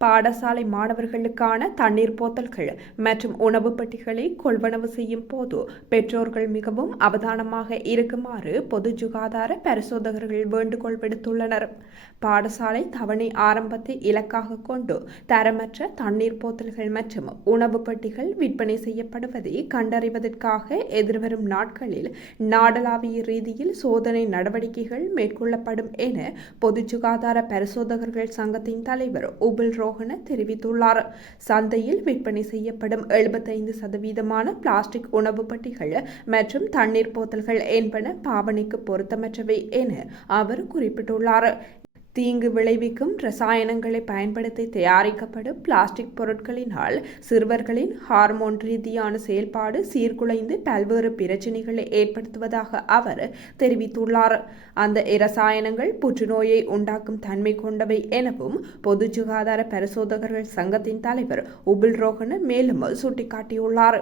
பாடசாலை மாணவர்களுக்கான தண்ணீர் போத்தல்கள் மற்றும் உணவு பெட்டிகளை கொள்வனவு செய்யும் போது பெற்றோர்கள் மிகவும் அவதானமாக இருக்குமாறு பொது சுகாதார பரிசோதகர்கள் வேண்டுகோள் விடுத்துள்ளனர். பாடசாலை தவணை ஆரம்பத்தை இலக்காக கொண்டு தரமற்ற தண்ணீர் போத்தல்கள் மற்றும் உணவு பெட்டிகள் விற்பனை செய்யப்படுவதை கண்டறிவதற்காக எதிர்வரும் நாட்களில் நாடளாவிய ரீதியில் சோதனை நடவடிக்கைகள் மேற்கொள்ளப்படும் என பொது சுகாதார பரிசோதகர்கள் சங்கத்தின் தலைவர் உபில் ரோஹன தெரிவித்துள்ளார். சந்தையில் விற்பனை செய்யப்படும் 75% பிளாஸ்டிக் உணவு பெட்டிகள் மற்றும் தண்ணீர் போத்தல்கள் என்பன பாவனைக்கு பொருத்தமற்றவை என அவர் குறிப்பிட்டுள்ளார். தீங்கு விளைவிக்கும் ரசாயனங்களை பயன்படுத்தி தயாரிக்கப்படும் பிளாஸ்டிக் பொருட்களினால் சிறுவர்களின் ஹார்மோன் ரீதியான செயல்பாடு சீர்குலைந்து பல்வேறு பிரச்சினைகளை ஏற்படுத்துவதாக அவர் தெரிவித்துள்ளார். அந்த இரசாயனங்கள் புற்றுநோயை உண்டாக்கும் தன்மை கொண்டவை எனவும் பொது சுகாதார பரிசோதகர்கள் சங்கத்தின் தலைவர் உபில் ரோஹன மேலும் சுட்டிக்காட்டியுள்ளார்.